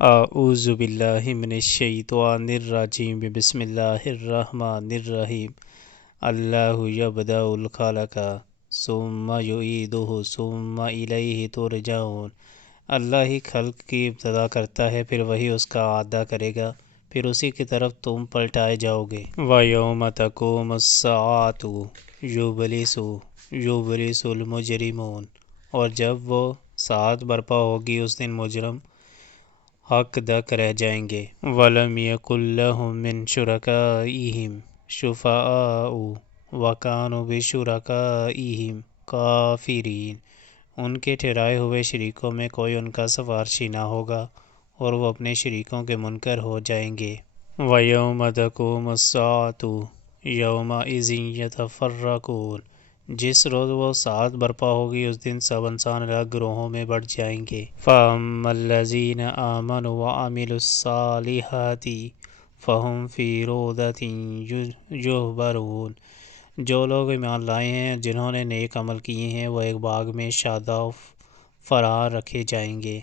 اعوذ باللہ من الشیطان الرجیم بسم اللہ الرحمن الرحیم اللہ یبدأ الخلق ثم یعیدہ ثم الیہ ترجعون۔ اللہ ہی خلق کی ابتدا کرتا ہے، پھر وہی اس کا اعادہ کرے گا، پھر اسی کی طرف تم پلٹائے جاؤ گے۔ وَيَوْمَ تَقُومُ السَّاعَةُ یُبْلِسُ الْمُجْرِمُونَ، اور جب وہ ساعت برپا ہوگی اس دن مجرم حق دک رہ جائیں گے۔ وَلَمْ يَكُنْ لَهُم مِّن شُرَكَائِهِمْ شُفَعَاءُ وَكَانُوا بِشُرَكَائِهِمْ كَافِرِينَ، ان کے ٹھہرائے ہوئے شریکوں میں کوئی ان کا سفارشی نہ ہوگا اور وہ اپنے شریکوں کے منکر ہو جائیں گے۔ وَيَوْمَ تَقُومُ السَّاعَةُ يَوْمَئِذٍ يَتَفَرَّقُونَ، جس روز وہ ساعت برپا ہوگی اس دن سب انسان الگ گروہوں میں بٹ جائیں گے۔ فَأَمَّا الَّذِينَ آمَنُوا وَعَمِلُوا الصَّالِحَاتِ فَهُمْ فِي رَوْضَةٍ يُحْبَرُونَ، جو لوگ ایمان لائے ہیں، جنہوں نے نیک عمل کیے ہیں، وہ ایک باغ میں شاداب فرحاں رکھے جائیں گے۔